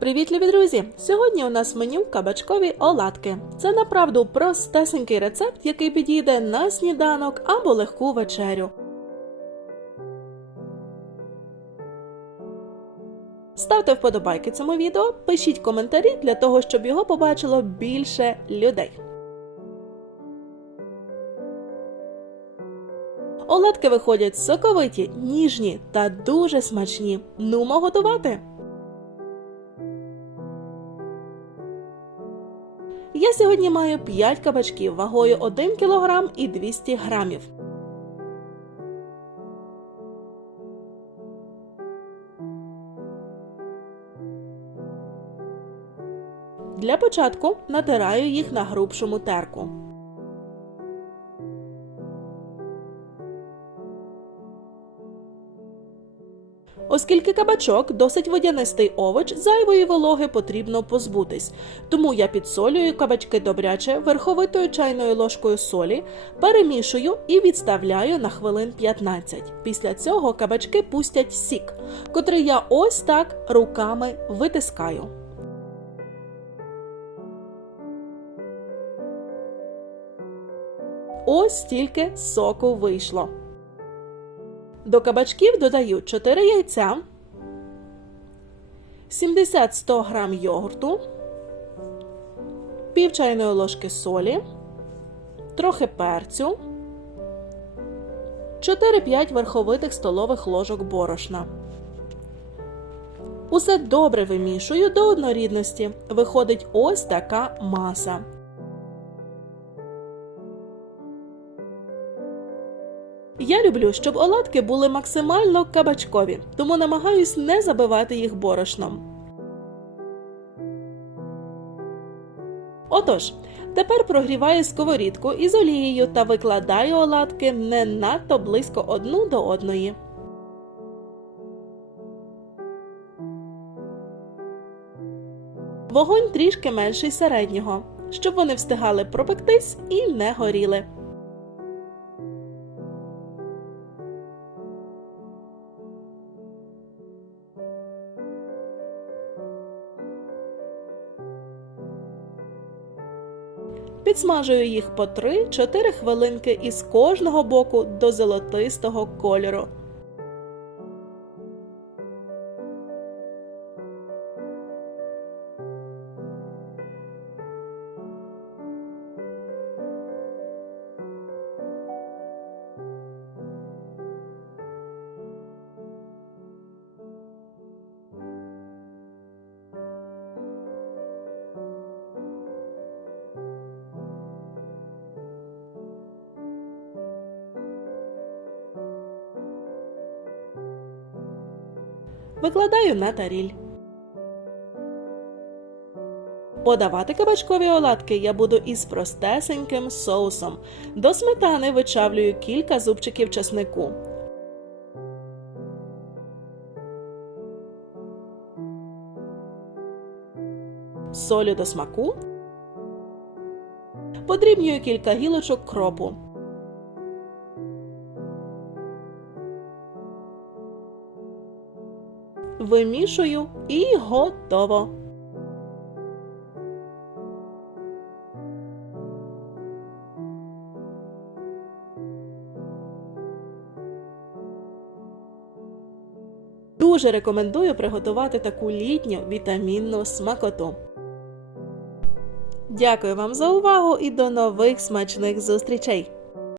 Привіт, любі друзі! Сьогодні у нас в меню кабачкові оладки. Це направду простесенький рецепт, який підійде на сніданок або легку вечерю. Ставте вподобайки цьому відео, пишіть коментарі для того, щоб його побачило більше людей. Оладки виходять соковиті, ніжні та дуже смачні. Нумо готувати! Я сьогодні маю 5 кабачків вагою 1 кг і 200 грамів. Для початку натираю їх на грубшому терку. Оскільки кабачок досить водянистий овоч, зайвої вологи потрібно позбутись. Тому я підсолюю кабачки добряче верховитою чайною ложкою солі, перемішую і відставляю на хвилин 15. Після цього кабачки пустять сік, котрий я ось так руками витискаю. Ось стільки соку вийшло. До кабачків додаю 4 яйця, 70-100 г йогурту, пів чайної ложки солі, трохи перцю, 4-5 верховитих столових ложок борошна. Усе добре вимішую до однорідності. Виходить ось така маса. Я люблю, щоб оладки були максимально кабачкові, тому намагаюсь не забивати їх борошном. Отож, тепер прогріваю сковорідку із олією та викладаю оладки не надто близько одну до одної. Вогонь трішки менший середнього, щоб вони встигали пропектись і не горіли. Підсмажую їх по 3-4 хвилинки із кожного боку до золотистого кольору. Викладаю на таріль. Подавати кабачкові оладки я буду із простесеньким соусом. До сметани вичавлюю кілька зубчиків чеснику. Солю до смаку. Подрібнюю кілька гілочок кропу. Вимішую і готово. Дуже рекомендую приготувати таку літню вітамінну смакоту. Дякую вам за увагу і до нових смачних зустрічей!